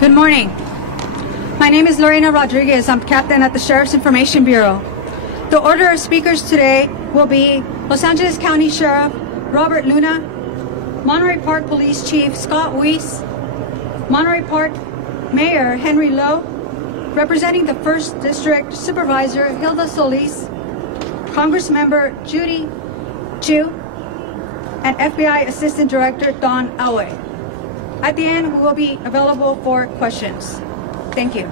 Good morning. My name is Lorena Rodriguez. I'm captain at the Sheriff's Information Bureau. The order of speakers today will be Los Angeles County Sheriff Robert Luna, Monterey Park Police Chief Scott Weiss, Monterey Park Mayor Henry Lowe, representing the 1st District Supervisor Hilda Solis, Congressmember Judy Chu, and FBI Assistant Director Don Awe. At the end, we will be available for questions. Thank you.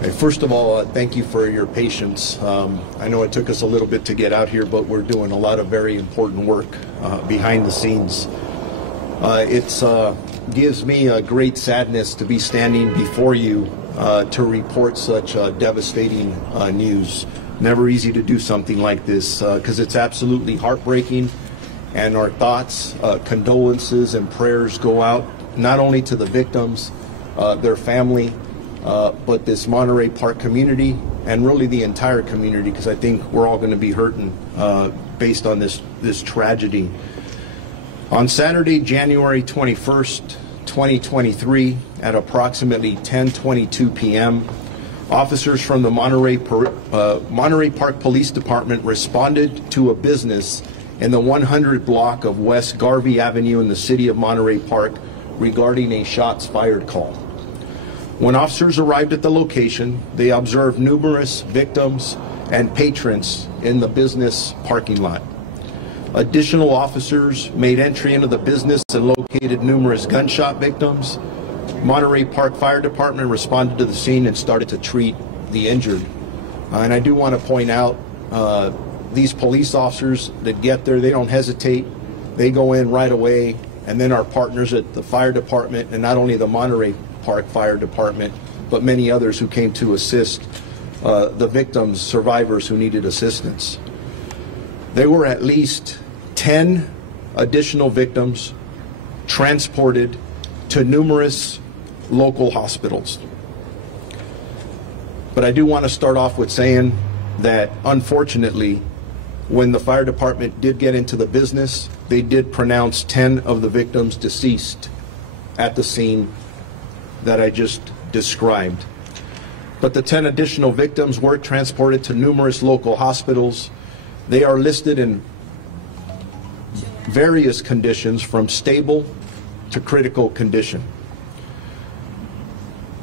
Okay, first of all, thank you for your patience. I know it took us a little bit to get out here, but we're doing a lot of very important work behind the scenes. It gives me a great sadness to be standing before you to report such devastating news. Never easy to do something like this because it's absolutely heartbreaking, and our thoughts, condolences, and prayers go out not only to the victims, their family, but this Monterey Park community and really the entire community, because I think we're all going to be hurting based on this tragedy. On Saturday, January 21st, 2023, at approximately 10:22 p.m., officers from the Monterey Park Police Department responded to a business in the 100 block of West Garvey Avenue in the city of Monterey Park regarding a shots fired call. When officers arrived at the location, they observed numerous victims and patrons in the business parking lot. Additional officers made entry into the business and located numerous gunshot victims. Monterey Park Fire Department responded to the scene and started to treat the injured. And I do want to point out, these police officers that get there, they don't hesitate. They go in right away, and then our partners at the fire department, and not only the Monterey Park Fire Department, but many others who came to assist the victims, survivors who needed assistance. There were at least 10 additional victims transported to numerous local hospitals. But I do want to start off with saying that unfortunately, when the fire department did get into the business, they did pronounce 10 of the victims deceased at the scene that I just described. But the 10 additional victims were transported to numerous local hospitals. They are listed in various conditions from stable to critical condition.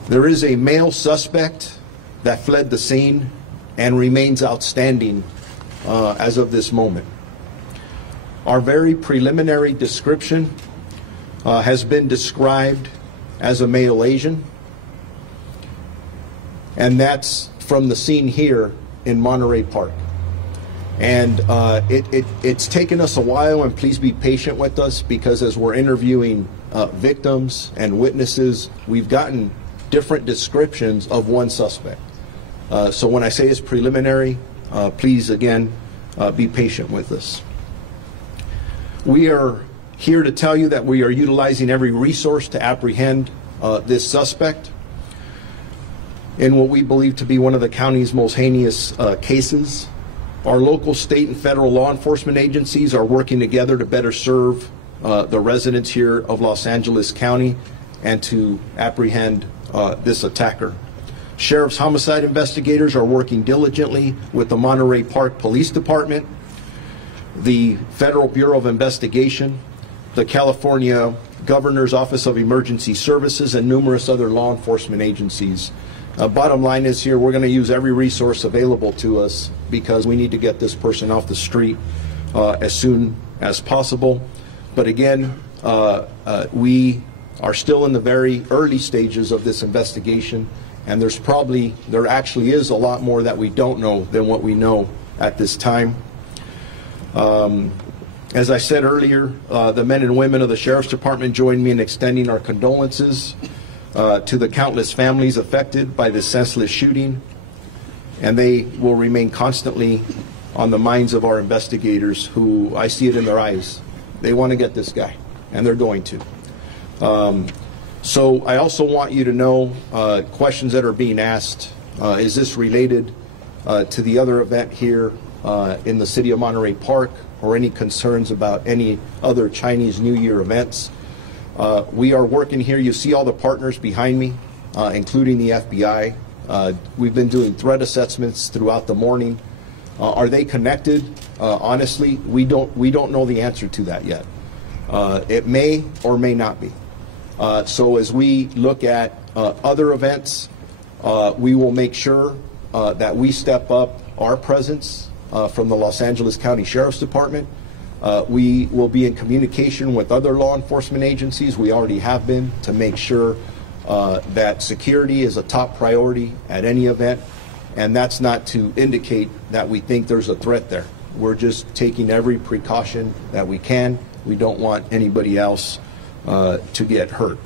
There is a male suspect that fled the scene and remains outstanding as of this moment. Our very preliminary description has been described as a male Asian, and that's from the scene here in Monterey Park. And it's taken us a while, and please be patient with us, because as we're interviewing victims and witnesses, we've gotten different descriptions of one suspect. So when I say it's preliminary, please again be patient with us. We are here to tell you that we are utilizing every resource to apprehend this suspect in what we believe to be one of the county's most heinous cases. Our local, state, and federal law enforcement agencies are working together to better serve the residents here of Los Angeles County and to apprehend this attacker. Sheriff's homicide investigators are working diligently with the Monterey Park Police Department, the Federal Bureau of Investigation, the California Governor's Office of Emergency Services, and numerous other law enforcement agencies. Bottom line is here, we're going to use every resource available to us because we need to get this person off the street as soon as possible. But again, we are still in the very early stages of this investigation, and there actually is a lot more that we don't know than what we know at this time. As I said earlier, the men and women of the Sheriff's Department join me in extending our condolences to the countless families affected by this senseless shooting, and they will remain constantly on the minds of our investigators, who, I see it in their eyes, they want to get this guy, and they're going to. So I also want you to know questions that are being asked. Is this related to the other event here in the city of Monterey Park, or any concerns about any other Chinese New Year events. We are working here. You see all the partners behind me, including the FBI. We've been doing threat assessments throughout the morning. Are they connected? Honestly, we don't know the answer to that yet. It may or may not be. So as we look at other events, we will make sure that we step up our presence from the Los Angeles County Sheriff's Department. We will be in communication with other law enforcement agencies. We already have been, to make sure that security is a top priority at any event. And that's not to indicate that we think there's a threat there. We're just taking every precaution that we can. We don't want anybody else to get hurt.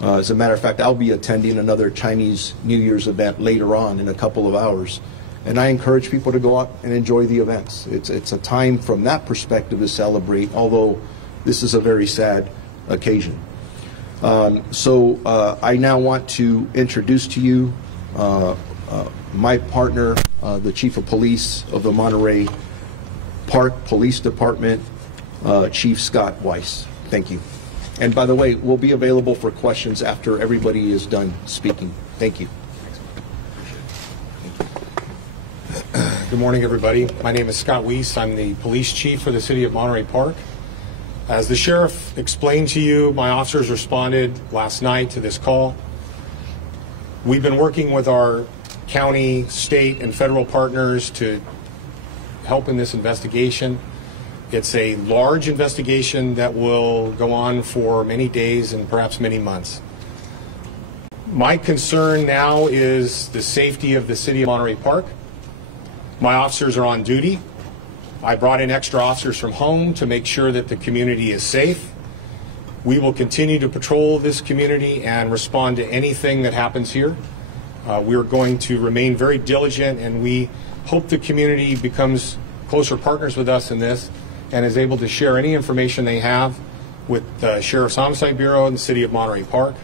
As a matter of fact, I'll be attending another Chinese New Year's event later on in a couple of hours. And I encourage people to go out and enjoy the events. It's a time from that perspective to celebrate, although this is a very sad occasion. I now want to introduce to you my partner, the Chief of Police of the Monterey Park Police Department, Chief Scott Weiss. Thank you. And by the way, we'll be available for questions after everybody is done speaking. Thank you. Good morning, everybody. My name is Scott Weiss. I'm the police chief for the city of Monterey Park. As the sheriff explained to you, my officers responded last night to this call. We've been working with our county, state, and federal partners to help in this investigation. It's a large investigation that will go on for many days and perhaps many months. My concern now is the safety of the city of Monterey Park. My officers are on duty. I brought in extra officers from home to make sure that the community is safe. We will continue to patrol this community and respond to anything that happens here. We're going to remain very diligent, and we hope the community becomes closer partners with us in this and is able to share any information they have with the Sheriff's Homicide Bureau and the City of Monterey Park.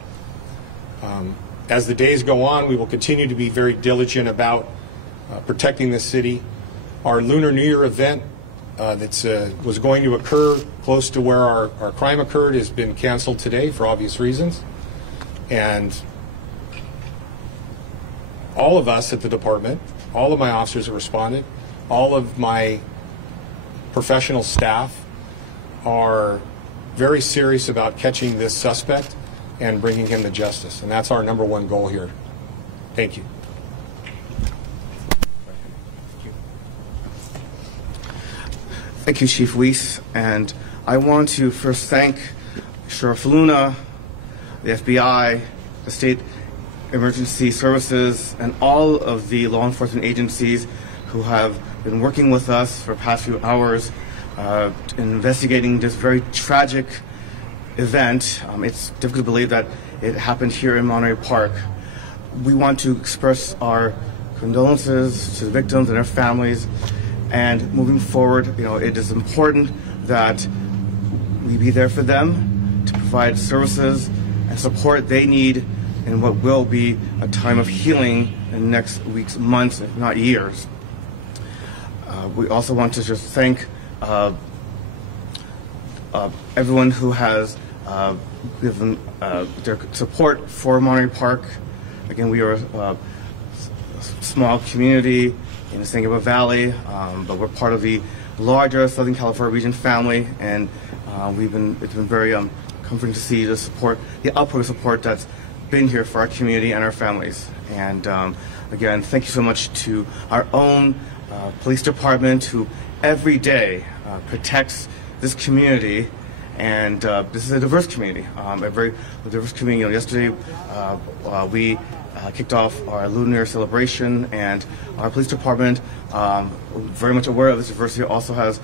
As the days go on, we will continue to be very diligent about protecting the city. Our Lunar New Year event that was going to occur close to where our crime occurred has been canceled today for obvious reasons. And all of us at the department, all of my officers have responded, all of my professional staff are very serious about catching this suspect and bringing him to justice. And that's our #1 goal here. Thank you. Thank you, Chief Weiss. And I want to first thank Sheriff Luna, the FBI, the State Emergency Services, and all of the law enforcement agencies who have been working with us for the past few hours in investigating this very tragic event. It's difficult to believe that it happened here in Monterey Park. We want to express our condolences to the victims and their families. And moving forward, it is important that we be there for them to provide services and support they need in what will be a time of healing in the next weeks, months, if not years. We also want to just thank everyone who has given their support for Monterey Park. Again, we are a small community in the San Gabriel Valley, but we're part of the larger Southern California region family, and it's been very comforting to see the support, the output of support that's been here for our community and our families. And again, thank you so much to our own police department, who every day protects this community. And this is a diverse community, a very diverse community. Yesterday we kicked off our Lunar New Year celebration, and our police department, very much aware of this diversity, also has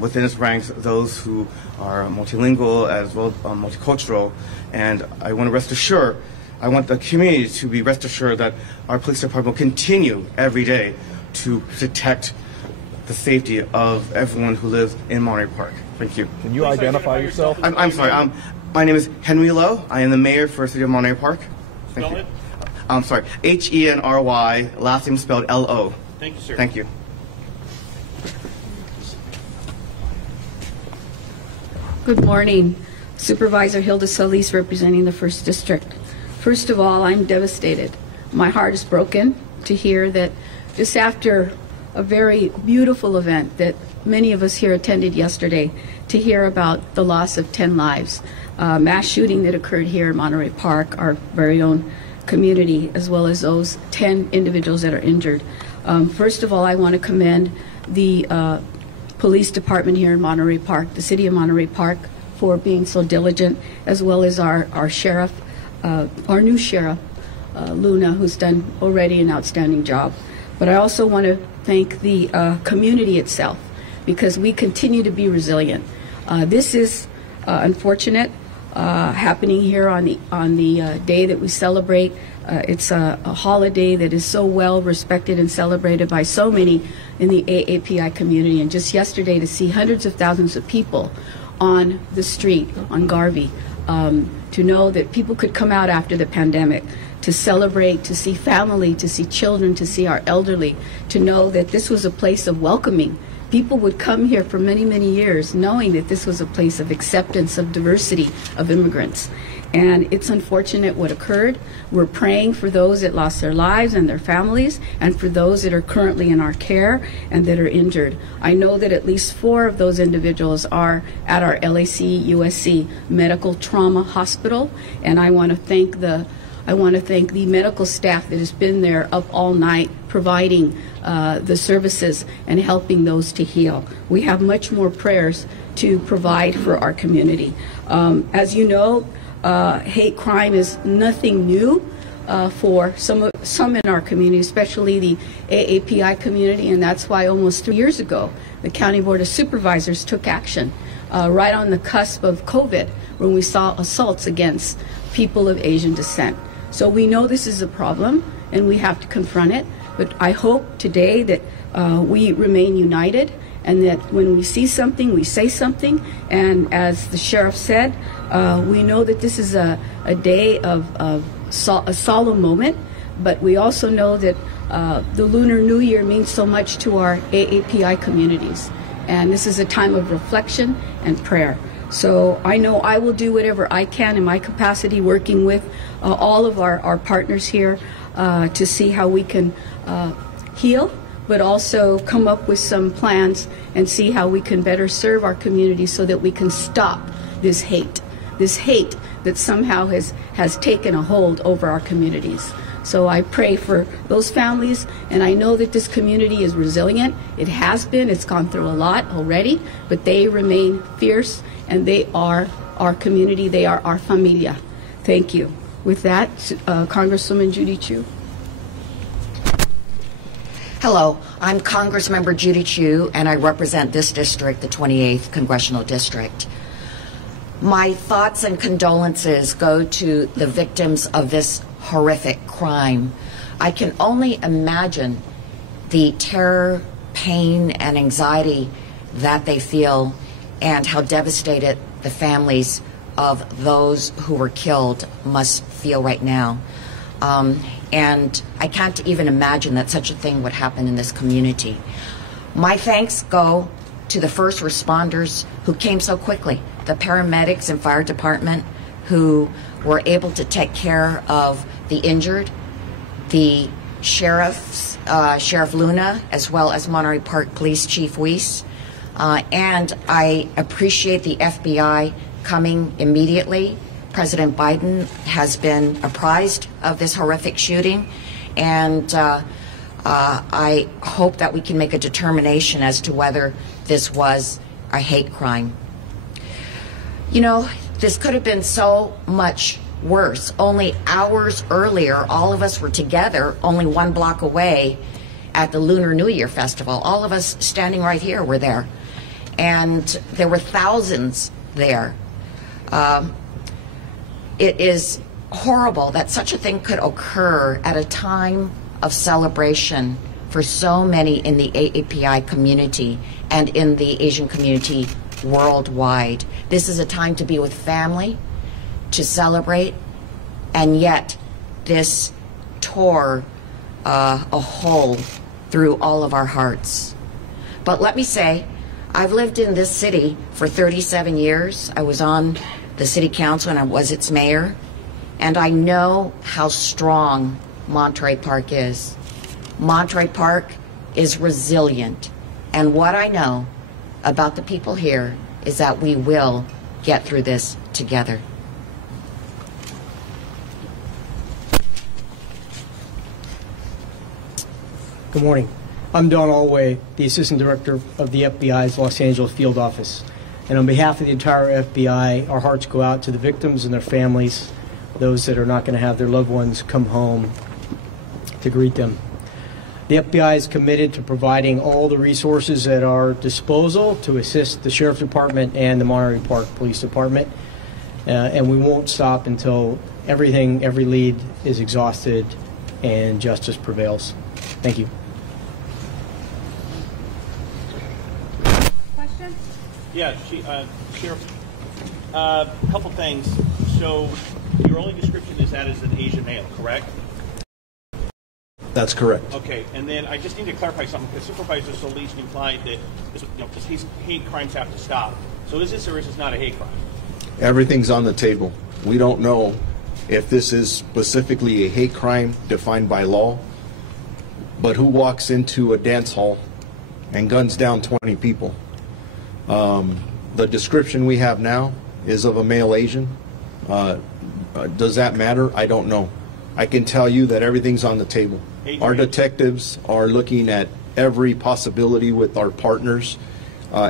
within its ranks those who are multilingual as well as multicultural. And I want the community to be rest assured that our police department will continue every day to protect the safety of everyone who lives in Monterey Park. Thank you. Can you identify yourself? I'm sorry. My name is Henry Lowe. I am the mayor for the city of Monterey Park. Thank you. I'm sorry. Henry, last name spelled Lo. Thank you, sir. Thank you. Good morning. Supervisor Hilda Solis representing the 1st District. First of all, I'm devastated. My heart is broken to hear that just after a very beautiful event that many of us here attended yesterday, to hear about the loss of 10 lives, mass shooting that occurred here in Monterey Park, our very own community, as well as those 10 individuals that are injured. First of all, I want to commend the police department here in Monterey Park, the city of Monterey Park, for being so diligent, as well as our sheriff, our new sheriff, Luna, who's done already an outstanding job. But I also want to thank the community itself, because we continue to be resilient. This is unfortunate, happening here on the day that we celebrate. It's a holiday that is so well respected and celebrated by so many in the AAPI community. And just yesterday, to see hundreds of thousands of people on the street on Garvey, to know that people could come out after the pandemic to celebrate, to see family, to see children, to see our elderly, to know that this was a place of welcoming. People would come here for many, many years knowing that this was a place of acceptance, of diversity, of immigrants. And it's unfortunate what occurred. We're praying for those that lost their lives and their families, and for those that are currently in our care and that are injured. I know that at least 4 of those individuals are at our LAC USC Medical Trauma Hospital, and I want to thank the medical staff that has been there up all night providing the services and helping those to heal. We have much more prayers to provide for our community. As you know, hate crime is nothing new for some in our community, especially the AAPI community, and that's why almost 3 years ago the County Board of Supervisors took action right on the cusp of COVID, when we saw assaults against people of Asian descent. So we know this is a problem and we have to confront it, but I hope today that we remain united, and that when we see something, we say something. And as the sheriff said, we know that this is a day of a solemn moment, but we also know that the Lunar New Year means so much to our AAPI communities. And this is a time of reflection and prayer. So I know I will do whatever I can in my capacity, working with all of our partners here to see how we can heal, but also come up with some plans and see how we can better serve our community so that we can stop this hate that somehow has taken a hold over our communities. So I pray for those families, and I know that this community is resilient. It has been, it's gone through a lot already, but they remain fierce, and they are our community, they are our familia. Thank you. With that, Congresswoman Judy Chu. Hello, I'm Congressmember Judy Chu, and I represent this district, the 28th Congressional District. My thoughts and condolences go to the victims of this horrific crime. I can only imagine the terror, pain, and anxiety that they feel, and how devastated the families of those who were killed must feel right now. And I can't even imagine that such a thing would happen in this community. My thanks go to the first responders who came so quickly, the paramedics and fire department who were able to take care of the injured, the sheriffs, Sheriff Luna, as well as Monterey Park Police Chief Weiss. And I appreciate the FBI coming immediately. President Biden has been apprised of this horrific shooting, and I hope that we can make a determination as to whether this was a hate crime. You know, this could have been so much worse. Only hours earlier, all of us were together only 1 block away at the Lunar New Year festival. All of us standing right here were there, and there were thousands there. It is horrible that such a thing could occur at a time of celebration for so many in the AAPI community and in the Asian community worldwide. This is a time to be with family, to celebrate, and yet this tore a hole through all of our hearts. But let me say, I've lived in this city for 37 years. I was on the city council and I was its mayor. And I know how strong Monterey Park is. Monterey Park is resilient. And what I know about the people here is that we will get through this together. Good morning. I'm Don Allway, the Assistant Director of the FBI's Los Angeles Field Office. And on behalf of the entire FBI, our hearts go out to the victims and their families, those that are not going to have their loved ones come home to greet them. The FBI is committed to providing all the resources at our disposal to assist the Sheriff's Department and the Monterey Park Police Department. And we won't stop until every lead is exhausted and justice prevails. Thank you. Question? Yeah, Sheriff, a couple things. So your only description is that as an Asian male, correct? That's correct. Okay, and then I just need to clarify something, because Supervisor Solis implied that because hate crimes have to stop. So is this or is this not a hate crime? Everything's on the table. We don't know if this is specifically a hate crime defined by law, but who walks into a dance hall and guns down 20 people? The description we have now is of a male Asian. Does that matter? I don't know. I can tell you that everything's on the table. Our detectives are looking at every possibility with our partners.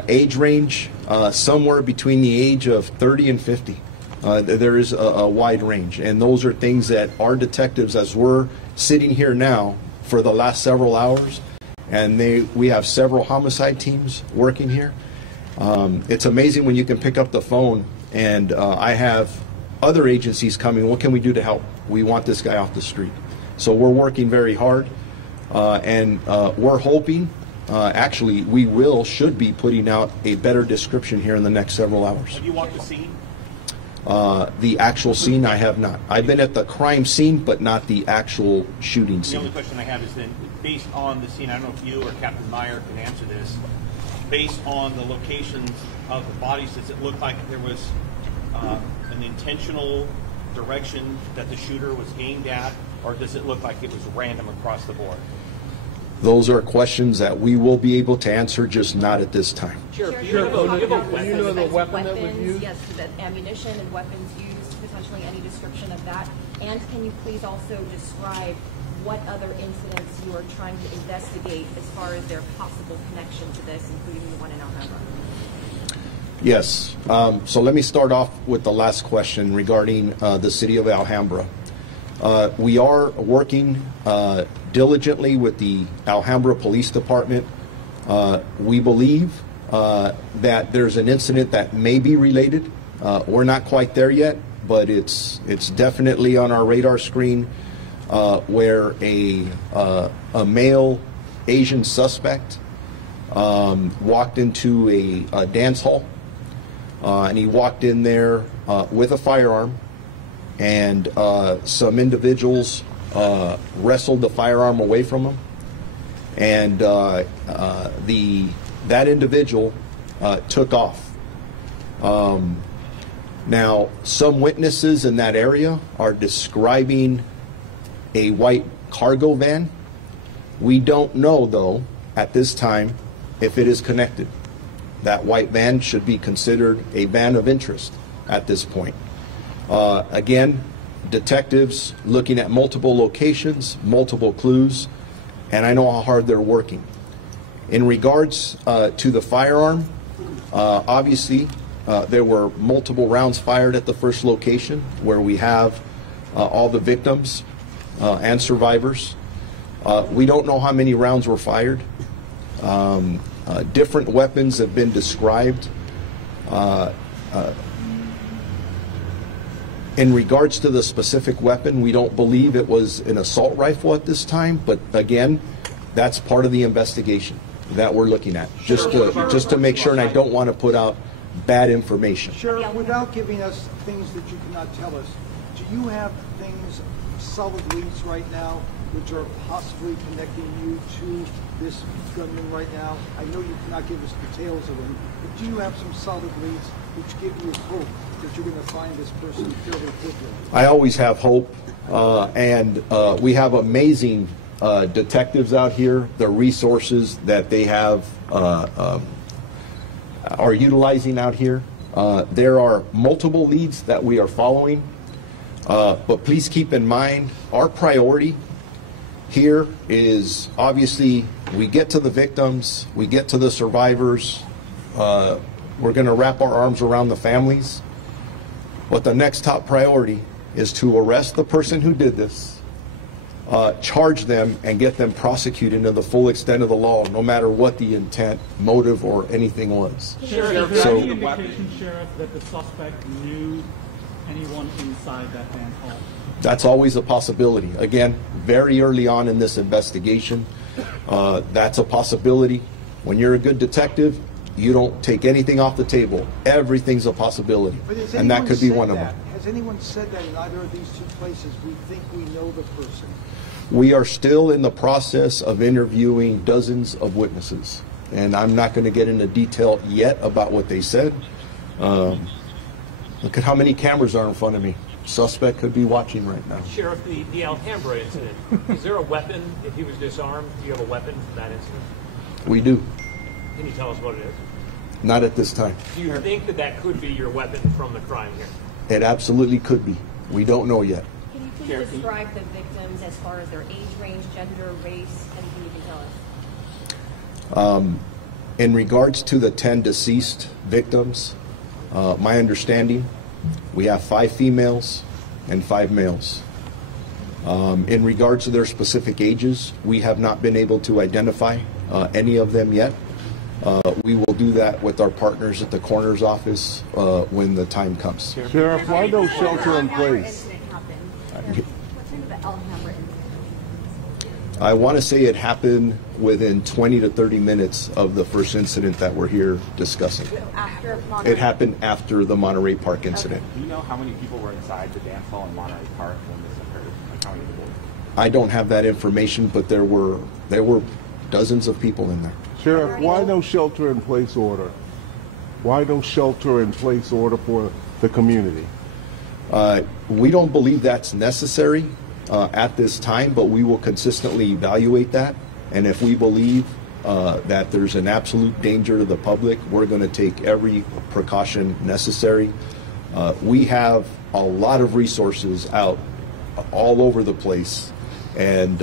Age range, somewhere between the age of 30 and 50. There is a wide range, and those are things that our detectives, as we're sitting here now for the last several hours, and we have several homicide teams working here. It's amazing when you can pick up the phone, and I have other agencies coming. What can we do to help? We want this guy off the street. So we're working very hard, and we're hoping, actually, we should be putting out a better description here in the next several hours. Have you walked the scene? The actual scene, I have not. I've been at the crime scene, but not the actual shooting scene. The only question I have is then, based on the scene, I don't know if you or Captain Meyer can answer this, based on the locations of the bodies, does it look like there was an intentional direction that the shooter was aimed at, or does it look like it was random across the board? Those are questions that we will be able to answer, just not at this time. Sure. Do you know the weapon that was used? Yes, the ammunition and weapons used, potentially any description of that. And can you please also describe what other incidents you are trying to investigate as far as their possible connection to this, including the one in Alhambra? Yes. So let me start off with the last question regarding the city of Alhambra. We are working diligently with the Alhambra Police Department. We believe that there's an incident that may be related. We're not quite there yet, but it's definitely on our radar screen, where a male Asian suspect walked into a dance hall, and he walked in there with a firearm, and some individuals wrestled the firearm away from him, and that individual took off. Now, some witnesses in that area are describing a white cargo van. We don't know, though, at this time, if it is connected. That white van should be considered a van of interest at this point. Again, detectives looking at multiple locations, multiple clues, and I know how hard they're working. In regards to the firearm, obviously there were multiple rounds fired at the first location where we have all the victims and survivors. We don't know how many rounds were fired. Different weapons have been described. In regards to the specific weapon, we don't believe it was an assault rifle at this time, but again, that's part of the investigation that we're looking at, just to make sure, and I don't want to put out bad information. Sheriff, without giving us things that you cannot tell us, do you have things, solid leads right now which are possibly connecting you to this gunman right now? I know you cannot give us details of them, but do you have some solid leads which give you hope that you're going to find this person fairly quickly? I always have hope, and we have amazing detectives out here. The resources that they have are utilizing out here. There are multiple leads that we are following, but please keep in mind our priority here is obviously we get to the victims, we get to the survivors, we're going to wrap our arms around the families, but the next top priority is to arrest the person who did this, charge them, and get them prosecuted to the full extent of the law, no matter what the intent, motive, or anything was. Sheriff, is there any indication, Sheriff, that the suspect knew anyone inside that dance hall? That's always a possibility. Again, very early on in this investigation, that's a possibility. When you're a good detective, you don't take anything off the table. Everything's a possibility, and that could be one of them. Has anyone said that in either of these two places, we think we know the person? We are still in the process of interviewing dozens of witnesses, and I'm not going to get into detail yet about what they said. Look at how many cameras are in front of me. Suspect could be watching right now. Sheriff, the Alhambra incident, is there a weapon if he was disarmed? Do you have a weapon from that incident? We do. Can you tell us what it is? Not at this time. Do you think that that could be your weapon from the crime here? It absolutely could be. We don't know yet. Can you please describe the victims as far as their age range, gender, race, anything you can tell us? In regards to the 10 deceased victims, my understanding, we have 5 females and 5 males. In regards to their specific ages, we have not been able to identify any of them yet. We will do that with our partners at the coroner's office when the time comes. Sheriff, why no shelter in place? I want to say it happened within 20 to 30 minutes of the first incident that we're here discussing. It happened after the Monterey Park incident. Do you know how many people were inside the dance hall in Monterey Park when this occurred? Like how many people? I don't have that information, but there were dozens of people in there. Sheriff, why no shelter in place order? Why no shelter in place order for the community? We don't believe that's necessary at this time, but we will consistently evaluate that. And if we believe that there's an absolute danger to the public, we're going to take every precaution necessary. We have a lot of resources out all over the place, and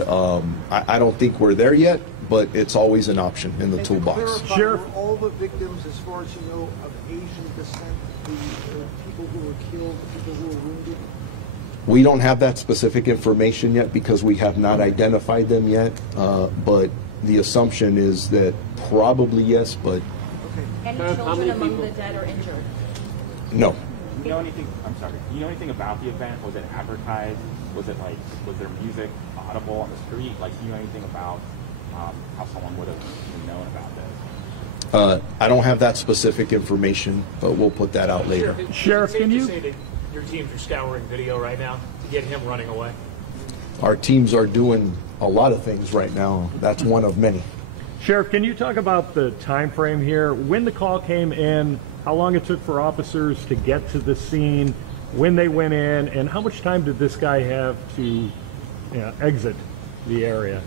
I don't think we're there yet, but it's always an option in the toolbox. Sheriff, were all the victims, as far as you know, of Asian descent, the people who were killed, the people who were wounded? We don't have that specific information yet because we have not identified them yet, but the assumption is that probably yes, but... Okay. Any children among the dead or injured? No. Do you know anything, I'm sorry, do you know anything about the event? Was it advertised? Was it like, was there music audible on the street? Like, do you know anything about how someone would have known about this? I don't have that specific information, but we'll put that out later. Sheriff, can you... say that your teams are scouring video right now to get him running away? Our teams are doing a lot of things right now. That's one of many. Sheriff, can you talk about the time frame here? When the call came in, how long it took for officers to get to the scene, when they went in, and how much time did this guy have to exit the area?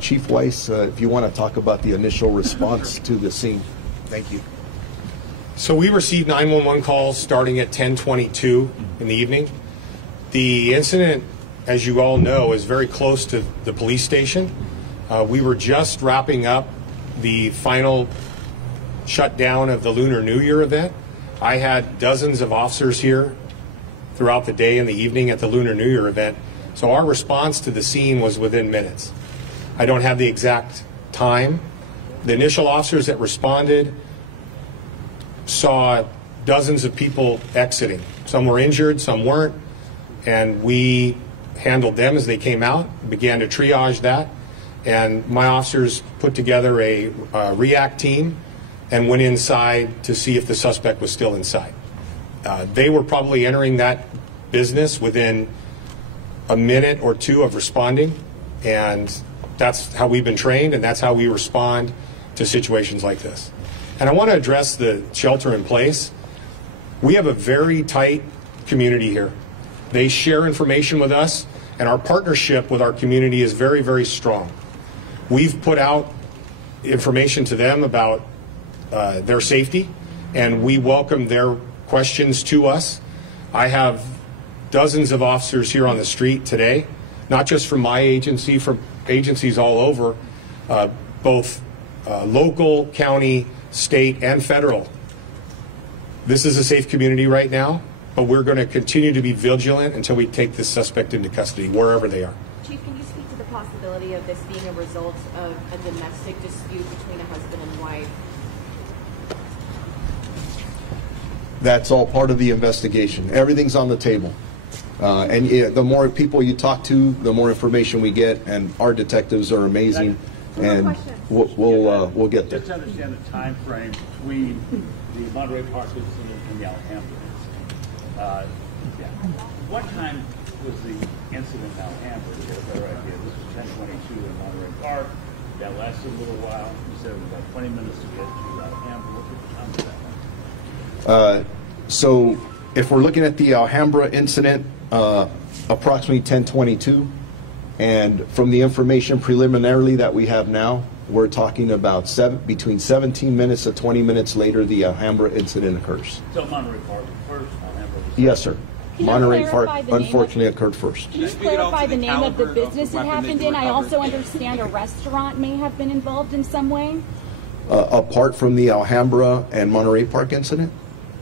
Chief Weiss, if you want to talk about the initial response to the scene. Thank you. So we received 911 calls starting at 10:22 in the evening. The incident, as you all know, is very close to the police station. We were just wrapping up the final shutdown of the Lunar New Year event. I had dozens of officers here throughout the day and the evening at the Lunar New Year event. So our response to the scene was within minutes. I don't have the exact time. The initial officers that responded saw dozens of people exiting. Some were injured, some weren't, and we handled them as they came out, began to triage that, and my officers put together a REACT team and went inside to see if the suspect was still inside. They were probably entering that business within a minute or two of responding, and that's how we've been trained, and that's how we respond to situations like this. And I want to address the shelter in place. We have a very tight community here. They share information with us, and our partnership with our community is very, very strong. We've put out information to them about their safety, and we welcome their questions to us. I have dozens of officers here on the street today, not just from my agency, from agencies all over, both local, county, state, and federal. This is a safe community right now, but we're going to continue to be vigilant until we take this suspect into custody, wherever they are. Chief, can you speak to the possibility of this being a result of a domestic dispute between a husband and wife? That's all part of the investigation. Everything's on the table. And yeah, the more people you talk to, the more information we get, and our detectives are amazing, and we'll get there. Just to understand the time frame between the Monterey Park incident and the Alhambra incident. What time was the incident in Alhambra? This was 10:22 in Monterey Park. That lasted a little while. You said it was about 20 minutes to get to Alhambra. What was the time of that one? So if we're looking at the Alhambra incident, approximately 10:22, and from the information preliminarily that we have now, we're talking about between 17 minutes to 20 minutes later, the Alhambra incident occurs. So Monterey Park first, Alhambra was Yes, sir. Can Monterey you Park clarify the name unfortunately occurred first. Can you clarify the name of the business it happened in? I also understand a restaurant may have been involved in some way. Apart from the Alhambra and Monterey Park incident?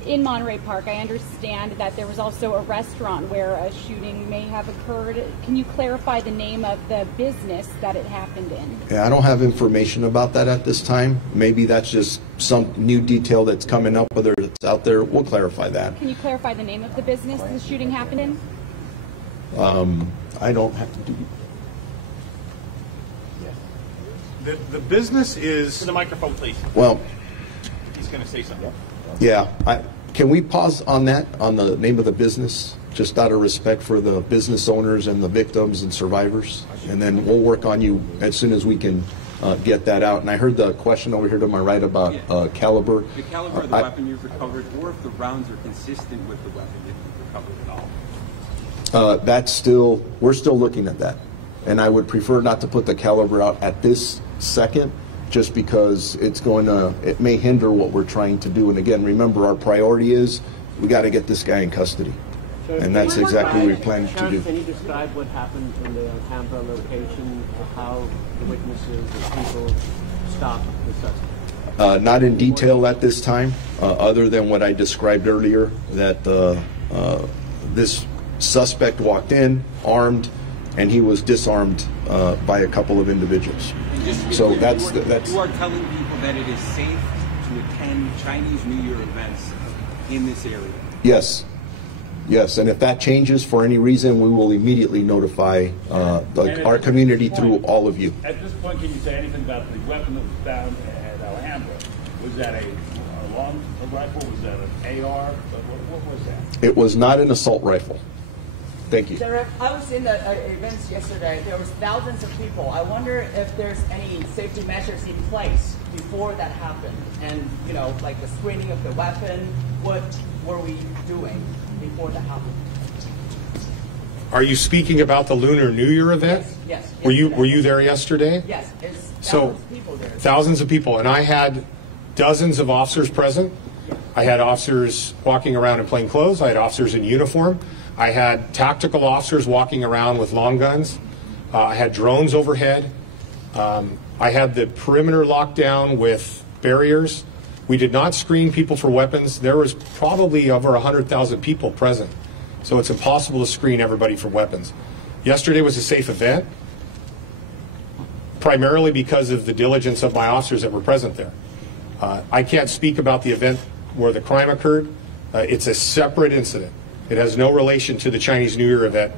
In Monterey Park, I understand that there was also a restaurant where a shooting may have occurred. Can you clarify the name of the business that it happened in? Yeah, I don't have information about that at this time. Maybe that's just some new detail that's coming up, whether it's out there. We'll clarify that. Can you clarify the name of the business the shooting happened in? I don't have to do. The business is... To the microphone, please. Well... He's going to say something. Yeah. Can we pause on that, on the name of the business, just out of respect for the business owners and the victims and survivors? And then we'll work on you as soon as we can get that out. And I heard the question over here to my right about caliber. The caliber of the weapon you've recovered, or if the rounds are consistent with the weapon that you've recovered at all? That's still, we're still looking at that. And I would prefer not to put the caliber out at this second, just because it may hinder what we're trying to do. And again, remember, our priority is we got to get this guy in custody. And that's exactly what we plan to do. Can you describe what happened in the Alhambra location, how the witnesses and people stopped the suspect? Not in detail at this time, other than what I described earlier, that this suspect walked in armed, and he was disarmed by a couple of individuals. So that's you are telling people that it is safe to attend Chinese New Year events in this area. Yes, and if that changes for any reason, we will immediately notify our community through all of you. At this point, can you say anything about the weapon that was found at Alhambra? Was that a long rifle? Was that an AR? What was that? It was not an assault rifle. Thank you. Sheriff, I was in the events yesterday. There was thousands of people. I wonder if there's any safety measures in place before that happened. And, like the screening of the weapon, what were we doing before that happened? Are you speaking about the Lunar New Year event? Yes. Were you there yesterday? Yes. It's So, thousands of people there. Thousands of people. And I had dozens of officers present. I had officers walking around in plain clothes. I had officers in uniform. I had tactical officers walking around with long guns. I had drones overhead. I had the perimeter locked down with barriers. We did not screen people for weapons. There was probably over 100,000 people present. So it's impossible to screen everybody for weapons. Yesterday was a safe event, primarily because of the diligence of my officers that were present there. I can't speak about the event where the crime occurred. It's a separate incident. It has no relation to the Chinese New Year event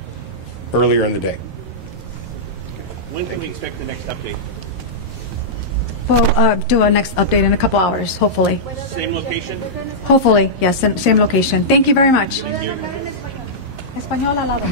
earlier in the day. When can we expect the next update? We'll do a next update in a couple hours, hopefully. Same location? Hopefully, yes, same location. Thank you very much. Thank you. Español al lado.